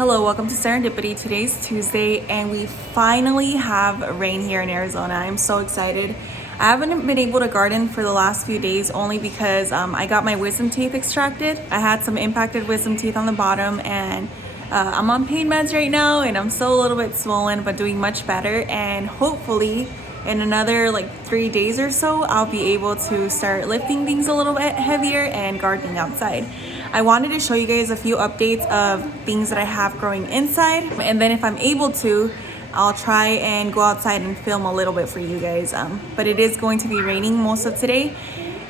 Hello, welcome to Serendipity. Today's Tuesday and we finally have rain here in Arizona. I'm so excited. I haven't been able to garden for the last few days only because I got my wisdom teeth extracted. I had some impacted wisdom teeth on the bottom and I'm on pain meds right now and I'm still a little bit swollen but doing much better, and hopefully in another 3 days or so I'll be able to start lifting things a little bit heavier and gardening outside. I wanted to show you guys a few updates of things that I have growing inside, and then if I'm able to, I'll try and go outside and film a little bit for you guys. But it is going to be raining most of today,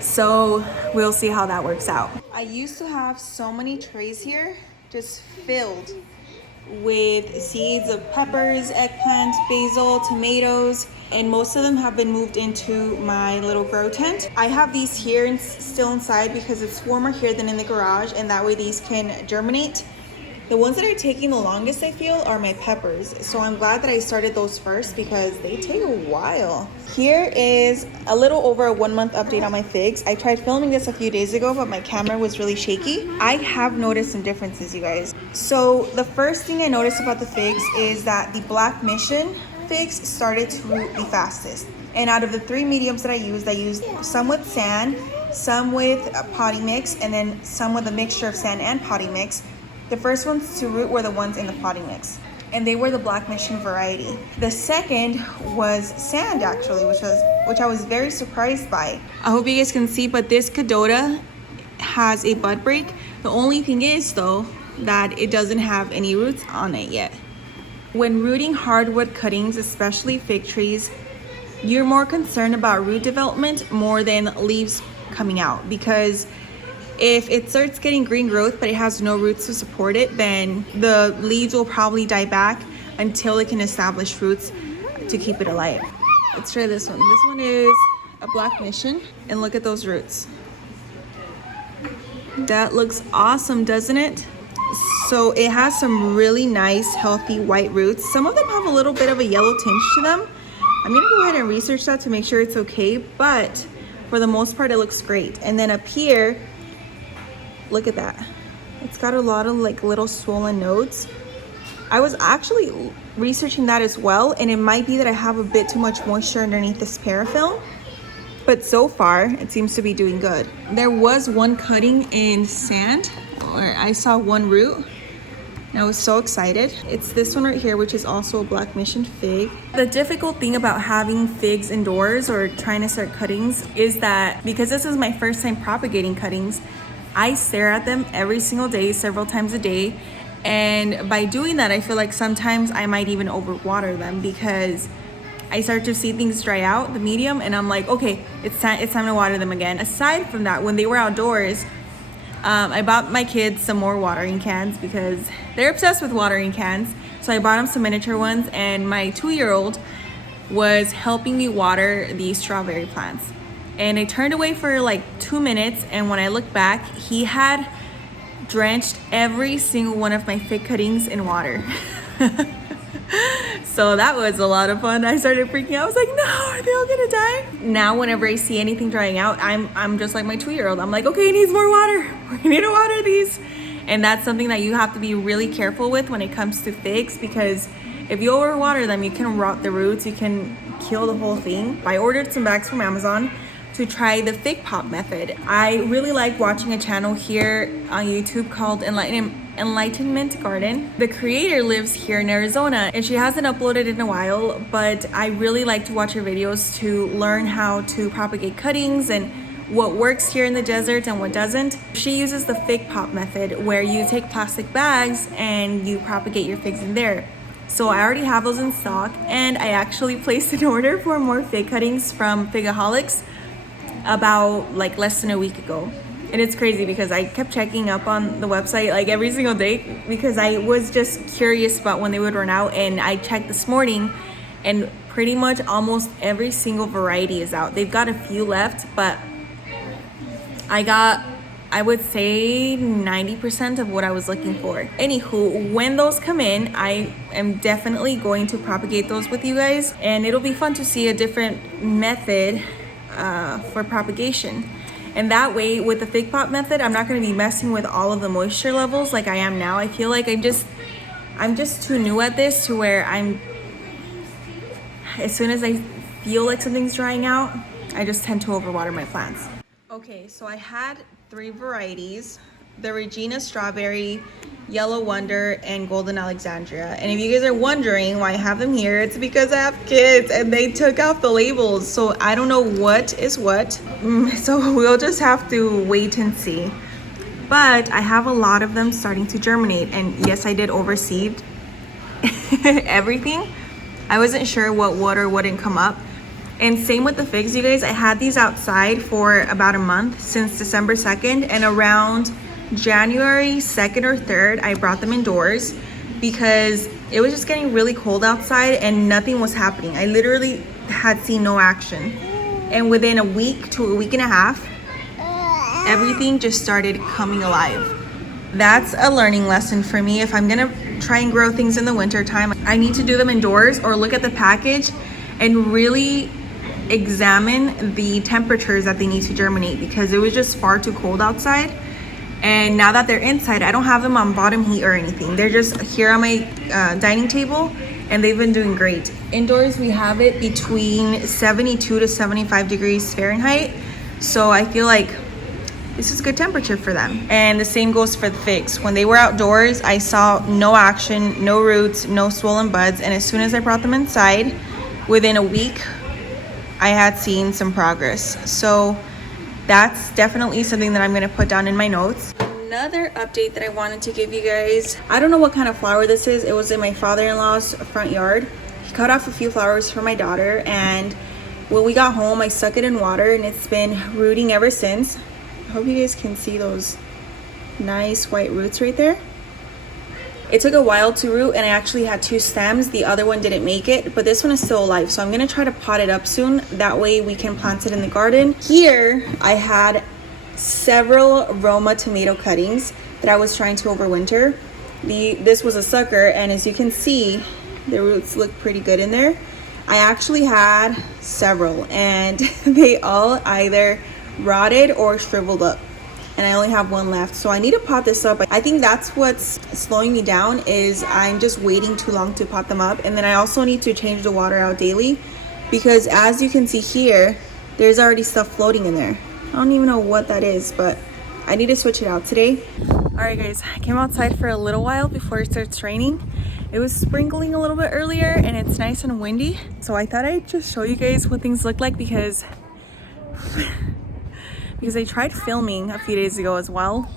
so we'll see how that works out. I used to have so many trays here just filled with seeds of peppers, eggplant, basil, tomatoes, and most of them have been moved into my little grow tent. I have these here and still inside because it's warmer here than in the garage, and that way these can germinate. The ones that are taking the longest, I feel, are my peppers. So I'm glad that I started those first because they take a while. Here is a little over a 1 month update on my figs. I tried filming this a few days ago, but my camera was really shaky. I have noticed some differences, you guys. So the first thing I noticed about the figs is that the Black Mission figs started to root the fastest. And out of the 3 mediums that I used some with sand, some with a potty mix, and then some with a mixture of sand and potty mix. The first ones to root were the ones in the potting mix, and they were the Black Mission variety. The second was sand, actually, which I was very surprised by. I hope you guys can see, but this Cadota has a bud break. The only thing is, though, that it doesn't have any roots on it yet. When rooting hardwood cuttings, especially fig trees, you're more concerned about root development more than leaves coming out, because if it starts getting green growth but it has no roots to support it, then the leaves will probably die back until it can establish roots to keep it alive. Let's try this one. This one is a Black Mission, and look at those roots. That looks awesome, doesn't it? So it has some really nice healthy white roots. Some of them have a little bit of a yellow tinge to them. I'm gonna go ahead and research that to make sure it's okay, but for the most part it looks great. And then up here, look at that. It's got a lot of little swollen nodes. I was actually researching that as well, and it might be that I have a bit too much moisture underneath this parafilm, but so far it seems to be doing good. There was one cutting in sand where I saw one root and I was so excited. It's this one right here, which is also a Black Mission fig. The difficult thing about having figs indoors or trying to start cuttings is that because this is my first time propagating cuttings, I stare at them every single day, several times a day. And by doing that, I feel like sometimes I might even overwater them because I start to see things dry out, the medium, and I'm like, okay, it's time to water them again. Aside from that, when they were outdoors, I bought my kids some more watering cans because they're obsessed with watering cans. So I bought them some miniature ones, and my 2-year-old was helping me water these strawberry plants. And I turned away for 2 minutes, and when I looked back, he had drenched every single one of my fig cuttings in water. So that was a lot of fun. I started freaking out. I was like, no, are they all gonna die? Now whenever I see anything drying out, I'm just like my 2-year-old. I'm like, okay, it needs more water. We need to water these. And that's something that you have to be really careful with when it comes to figs, because if you overwater them, you can rot the roots, you can kill the whole thing. I ordered some bags from Amazon to try the fig pop method. I really like watching a channel here on YouTube called Enlightenment Garden. The creator lives here in Arizona and she hasn't uploaded in a while, but I really like to watch her videos to learn how to propagate cuttings and what works here in the desert and what doesn't. She uses the fig pop method where you take plastic bags and you propagate your figs in there. So I already have those in stock, and I actually placed an order for more fig cuttings from Figaholics about less than a week ago. And it's crazy because I kept checking up on the website every single day because I was just curious about when they would run out, and I checked this morning and pretty much almost every single variety is out. They've got a few left, but I would say 90% of what I was looking for. Anywho, when those come in, I am definitely going to propagate those with you guys, and it'll be fun to see a different method for propagation. And that way, with the fig pot method, I'm not going to be messing with all of the moisture levels like I am now. I feel like I'm just I'm just too new at this to where as soon as I feel like something's drying out, I just tend to overwater my plants. Okay, so I had 3 varieties: the Regina Strawberry, Yellow Wonder, and Golden Alexandria. And if you guys are wondering why I have them here, it's because I have kids and they took out the labels. So I don't know what is what. So we'll just have to wait and see. But I have a lot of them starting to germinate. And yes, I did overseed everything. I wasn't sure what would or wouldn't come up. And same with the figs, you guys. I had these outside for about a month, since December 2nd, and around January 2nd or 3rd, I brought them indoors because it was just getting really cold outside and nothing was happening. I literally had seen no action. And within a week to a week and a half, everything just started coming alive. That's a learning lesson for me. If I'm gonna try and grow things in the winter time, I need to do them indoors or look at the package and really examine the temperatures that they need to germinate, because it was just far too cold outside. And now that they're inside, I don't have them on bottom heat or anything. They're just here on my dining table, and they've been doing great. Indoors, we have it between 72 to 75 degrees Fahrenheit. So I feel like this is good temperature for them. And the same goes for the figs. When they were outdoors, I saw no action, no roots, no swollen buds. And as soon as I brought them inside, within a week, I had seen some progress. So that's definitely something that I'm gonna put down in my notes. Another update that I wanted to give you guys. I don't know what kind of flower this is. It was in my father-in-law's front yard. He cut off a few flowers for my daughter, and when we got home, I stuck it in water and it's been rooting ever since. I hope you guys can see those nice white roots right there. It took a while to root, and I actually had 2 stems. The other one didn't make it, but this one is still alive. So I'm gonna try to pot it up soon. That way we can plant it in the garden. Here, I had several Roma tomato cuttings that I was trying to overwinter. This was a sucker, and as you can see, the roots look pretty good in there. I actually had several, and they all either rotted or shriveled up. And I only have one left, so I need to pot this up. I think that's what's slowing me down, is I'm just waiting too long to pot them up. And then I also need to change the water out daily, because as you can see here, there's already stuff floating in there. I don't even know what that is, but I need to switch it out today. All right guys, I came outside for a little while before it starts raining. It was sprinkling a little bit earlier and it's nice and windy. So I thought I'd just show you guys what things look like, because I tried filming a few days ago as well,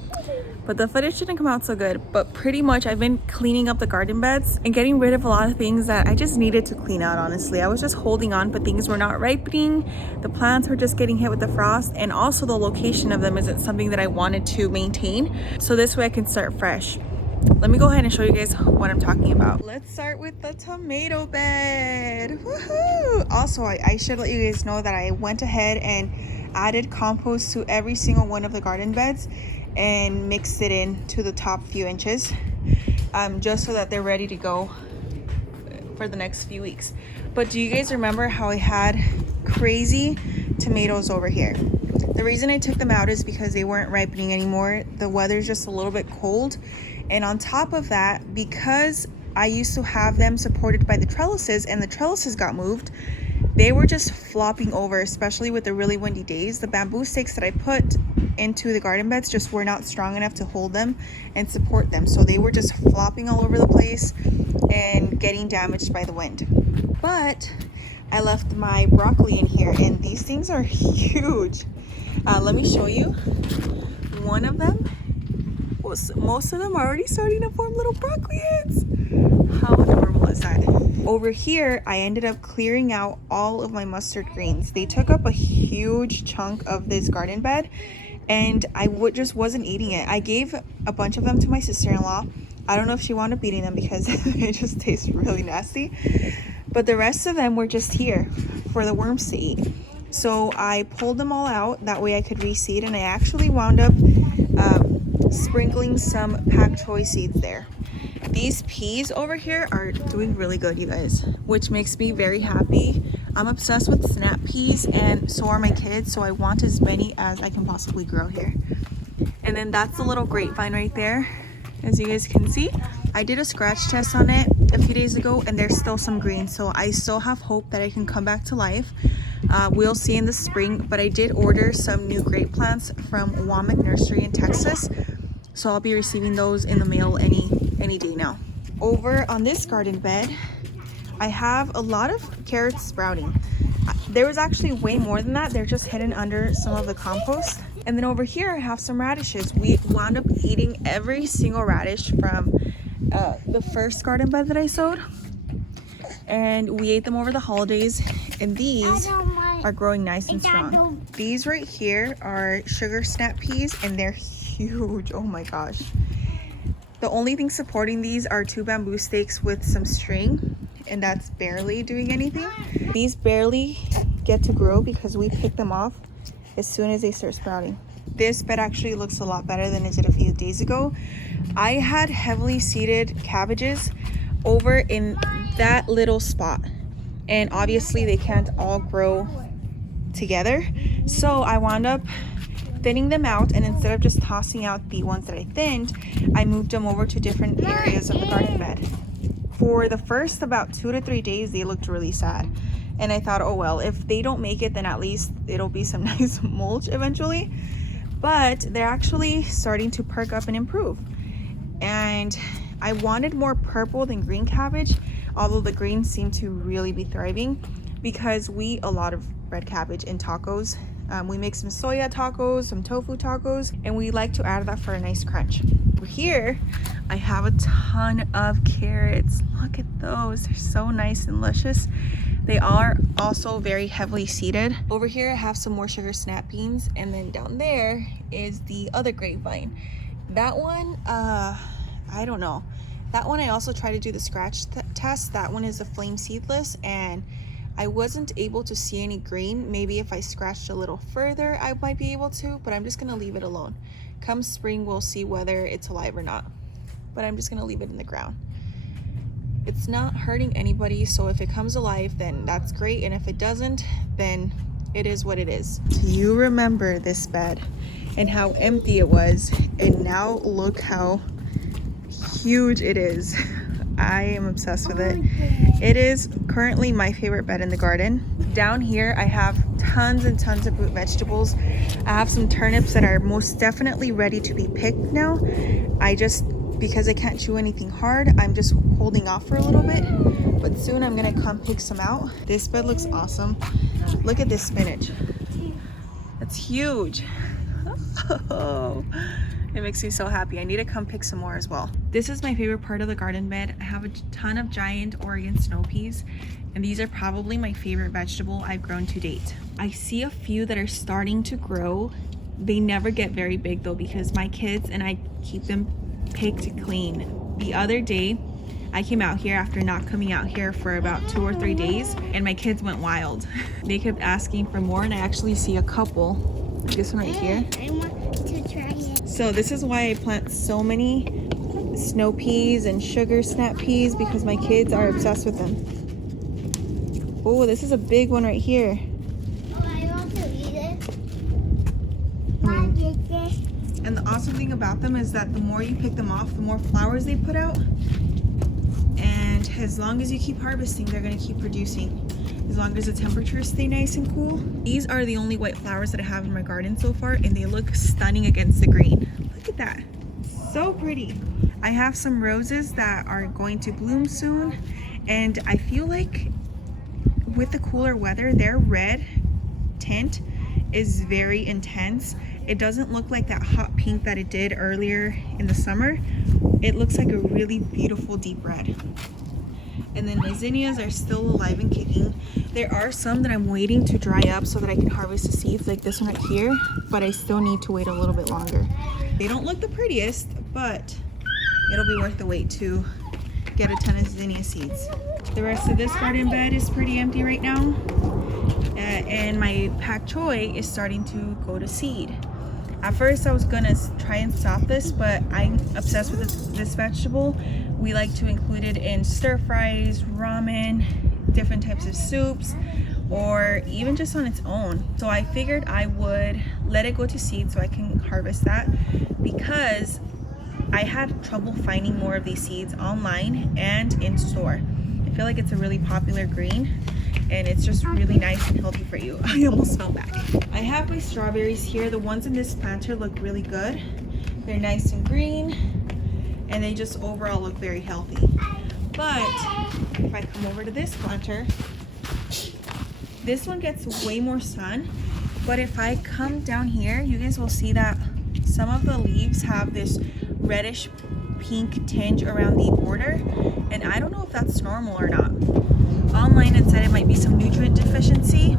but the footage didn't come out so good. But pretty much I've been cleaning up the garden beds and getting rid of a lot of things that I just needed to clean out, honestly. I was just holding on, but things were not ripening. The plants were just getting hit with the frost, and also the location of them isn't something that I wanted to maintain. So this way I can start fresh. Let me go ahead and show you guys what I'm talking about. Let's start with the tomato bed. Woohoo! Also, I should let you guys know that I went ahead and added compost to every single one of the garden beds and mixed it in to the top few inches, just so that they're ready to go for the next few weeks. But do you guys remember how I had crazy tomatoes over here? The reason I took them out is because they weren't ripening anymore. The weather's just a little bit cold, and on top of that, because I used to have them supported by the trellises and the trellises got moved, they were just flopping over, especially with the really windy days. The bamboo stakes that I put into the garden beds just were not strong enough to hold them and support them. So they were just flopping all over the place and getting damaged by the wind. But I left my broccoli in here, and these things are huge. Let me show you. One of them, most of them are already starting to form little broccoli heads. How adorable is that? Over here, I ended up clearing out all of my mustard greens. They took up a huge chunk of this garden bed, and I just wasn't eating it. I gave a bunch of them to my sister-in-law. I don't know if she wound up eating them because it just tastes really nasty. But the rest of them were just here for the worms to eat. So I pulled them all out. That way I could reseed, and I actually wound up sprinkling some pak choi seeds there. These peas over here are doing really good, you guys, which makes me very happy. I'm obsessed with snap peas, and so are my kids, so I want as many as I can possibly grow here. And then that's the little grapevine right there, as you guys can see. I did a scratch test on it a few days ago and there's still some green, so I still have hope that it can come back to life. We'll see in the spring, but I did order some new grape plants from Womack Nursery in Texas, so I'll be receiving those in the mail any day now. Over on this garden bed, I have a lot of carrots sprouting. There was actually way more than that. They're just hidden under some of the compost. And then over here I have some radishes. We wound up eating every single radish from the first garden bed that I sowed, and we ate them over the holidays, and these are growing nice and strong. These right here are sugar snap peas, and they're huge. Oh my gosh. The only thing supporting these are 2 bamboo stakes with some string, and that's barely doing anything. These barely get to grow because we pick them off as soon as they start sprouting. This bed actually looks a lot better than it did a few days ago. I had heavily seeded cabbages over in that little spot, and obviously they can't all grow together, so I wound up thinning them out, and instead of just tossing out the ones that I thinned, I moved them over to different areas of the garden bed. For the first about 2 to 3 days they looked really sad, and I thought, oh well, if they don't make it then at least it'll be some nice mulch eventually. But they're actually starting to perk up and improve, and I wanted more purple than green cabbage, although the greens seem to really be thriving because we eat a lot of red cabbage in tacos. We make some soya tacos, some tofu tacos, and we like to add that for a nice crunch. Over here I have a ton of carrots. Look at those, they're so nice and luscious. They are also very heavily seeded. Over here I have some more sugar snap beans, and then down there is the other grapevine. That one, I don't know. That one I also tried to do the scratch test. That one is a flame seedless, and I wasn't able to see any green. Maybe if I scratched a little further I might be able to, but I'm just gonna leave it alone. Come spring we'll see whether it's alive or not, but I'm just gonna leave it in the ground. It's not hurting anybody, so if it comes alive then that's great, and if it doesn't then it is what it is. Do you remember this bed and how empty it was, and now look how huge it is. I am obsessed with it. It is currently my favorite bed in the garden. Down here I have tons and tons of root vegetables. I have some turnips that are most definitely ready to be picked now. Because I can't chew anything hard, I'm just holding off for a little bit, but soon I'm gonna come pick some out. This bed looks awesome. Look at this spinach. That's huge. Oh, it makes me so happy. I need to come pick some more as well. This is my favorite part of the garden bed. I have a ton of giant Oregon snow peas, and these are probably my favorite vegetable I've grown to date. I see a few that are starting to grow. They never get very big though because my kids and I keep them picked clean. The other day I came out here after not coming out here for about 2 or 3 days, and my kids went wild. They kept asking for more, and I actually see a couple. This one right here. I want to try it. So this is why I plant so many snow peas and sugar snap peas, because my kids are obsessed with them. Oh, this is a big one right here. Oh, I want to eat it. And the awesome thing about them is that the more you pick them off, the more flowers they put out. And as long as you keep harvesting, they're going to keep producing, as long as the temperatures stay nice and cool. These are the only white flowers that I have in my garden so far, and they look stunning against the green. Look at that. So pretty. I have some roses that are going to bloom soon, and I feel like with the cooler weather, their red tint is very intense. It doesn't look like that hot pink that it did earlier in the summer. It looks like a really beautiful deep red. And then my zinnias are still alive and kicking. There are some that I'm waiting to dry up so that I can harvest the seeds, like this one right here, but I still need to wait a little bit longer. They don't look the prettiest, but it'll be worth the wait to get a ton of zinnia seeds. The rest of this garden bed is pretty empty right now, and my pak choi is starting to go to seed. At first I was gonna try and stop this, but I'm obsessed with this vegetable. We like to include it in stir fries, ramen, different types of soups, or even just on its own. So I figured I would let it go to seed so I can harvest that, because I had trouble finding more of these seeds online and in store. I feel like it's a really popular green and it's just really nice and healthy for you. I almost fell back. I have my strawberries here. The ones in this planter look really good. They're nice and green and they just overall look very healthy. But if I come over to this planter, this one gets way more sun. But if I come down here, you guys will see that some of the leaves have this reddish pink tinge around the border, and I don't know if that's normal or not. Online it said it might be some nutrient deficiency.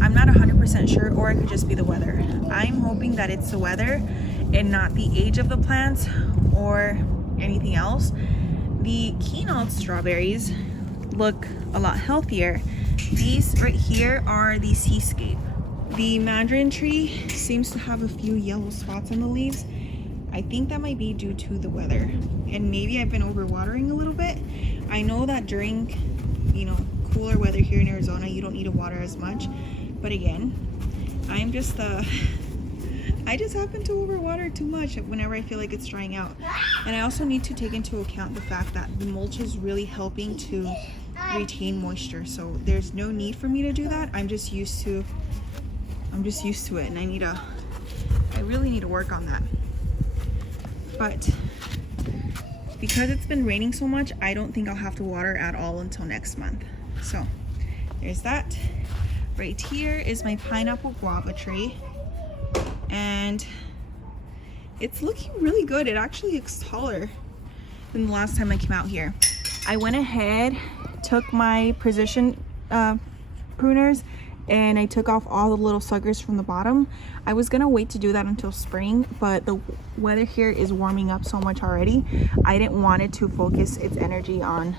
I'm not 100% sure, or it could just be the weather. I'm hoping that it's the weather and not the age of the plants or anything else. The keynote strawberries look a lot healthier. These right here are the seascape. The mandarin tree seems to have a few yellow spots on the leaves. I think that might be due to the weather, and maybe I've been overwatering a little bit. I know that during, you know, cooler weather here in Arizona, you don't need to water as much, but again, I'm just I just happen to overwater too much whenever I feel like it's drying out. And I also need to take into account the fact that the mulch is really helping to retain moisture, so there's no need for me to do that. I'm just used to it, and I really need to work on that. But because it's been raining so much, I don't think I'll have to water at all until next month. So there's that. Right here is my pineapple guava tree, and it's looking really good. It actually looks taller than the last time I came out here. I went ahead, took my precision pruners, and I took off all the little suckers from the bottom. I was gonna wait to do that until spring, but the weather here is warming up so much already. I didn't want it to focus its energy on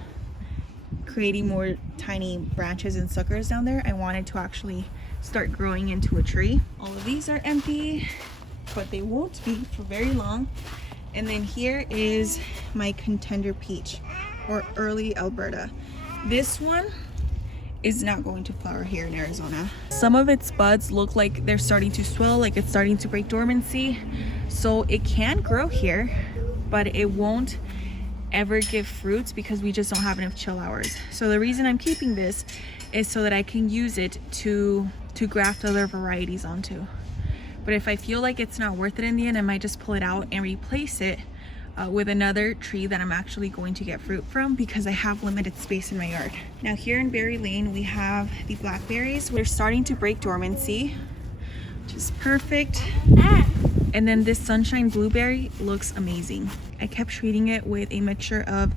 creating more tiny branches and suckers down there. I wanted to actually start growing into a tree. All of these are empty, but they won't be for very long. And then here is my contender peach, or early Alberta. This one is not going to flower here in Arizona. Some of its buds look like they're starting to swell, like it's starting to break dormancy. So it can grow here, but it won't ever give fruits because we just don't have enough chill hours. So the reason I'm keeping this is so that I can use it to graft other varieties onto. But if I feel like it's not worth it in the end, I might just pull it out and replace it with another tree that I'm actually going to get fruit from because I have limited space in my yard. Now here in Berry Lane, we have the blackberries. They're starting to break dormancy, which is perfect. And then this sunshine blueberry looks amazing. I kept treating it with a mixture of,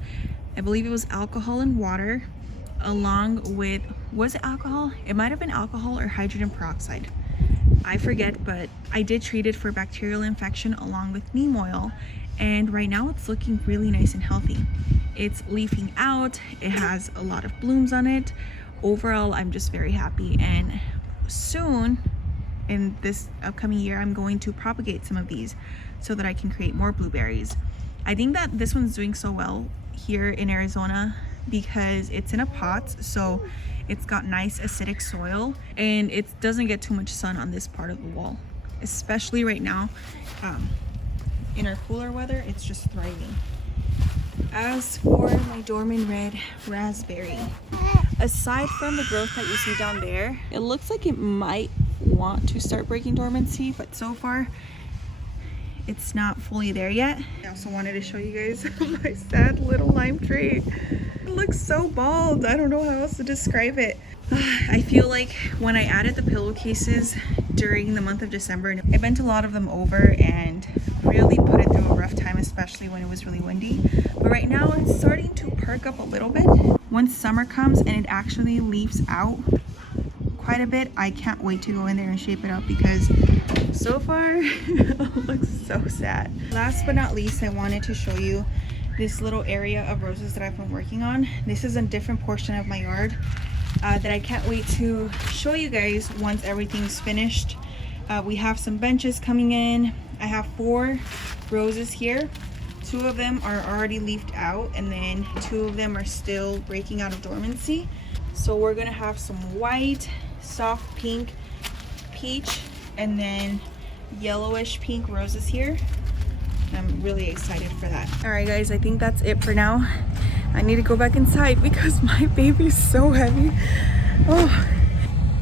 I believe it was alcohol and water, along with, was it alcohol? It might have been alcohol or hydrogen peroxide. I forget, but I did treat it for bacterial infection along with neem oil. And right now it's looking really nice and healthy. It's leafing out, it has a lot of blooms on it. Overall, I'm just very happy, and soon in this upcoming year I'm going to propagate some of these so that I can create more blueberries. I think that this one's doing so well here in Arizona because it's in a pot, so it's got nice acidic soil and it doesn't get too much sun on this part of the wall, especially right now. In our cooler weather, it's just thriving. As for my Dorman Red Raspberry, aside from the growth that you see down there, it looks like it might want to start breaking dormancy, but so far it's not fully there yet. I also wanted to show you guys my sad little lime tree. It looks so bald. I don't know how else to describe it. I feel like when I added the pillowcases during the month of December, I bent a lot of them over and really put it through a rough time, especially when it was really windy. But right now it's starting to perk up a little bit. Once summer comes and it actually leaves out quite a bit, I can't wait to go in there and shape it up because so far it looks so sad. Last but not least, I wanted to show you this little area of roses that I've been working on. This is a different portion of my yard that I can't wait to show you guys once everything's finished. We have some benches coming in. I have 4 roses here. 2 of them are already leafed out, and then 2 of them are still breaking out of dormancy. So we're gonna have some white, soft pink, peach, and then yellowish pink roses here. I'm really excited for that. All right, guys, I think that's it for now. I need to go back inside because my baby's so heavy. Oh.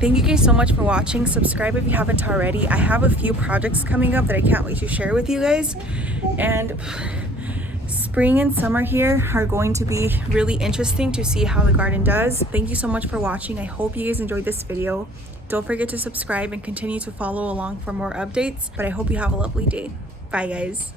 Thank you guys so much for watching. Subscribe if you haven't already. I have a few projects coming up that I can't wait to share with you guys. And spring and summer here are going to be really interesting to see how the garden does. Thank you so much for watching. I hope you guys enjoyed this video. Don't forget to subscribe and continue to follow along for more updates. But I hope you have a lovely day. Bye, guys.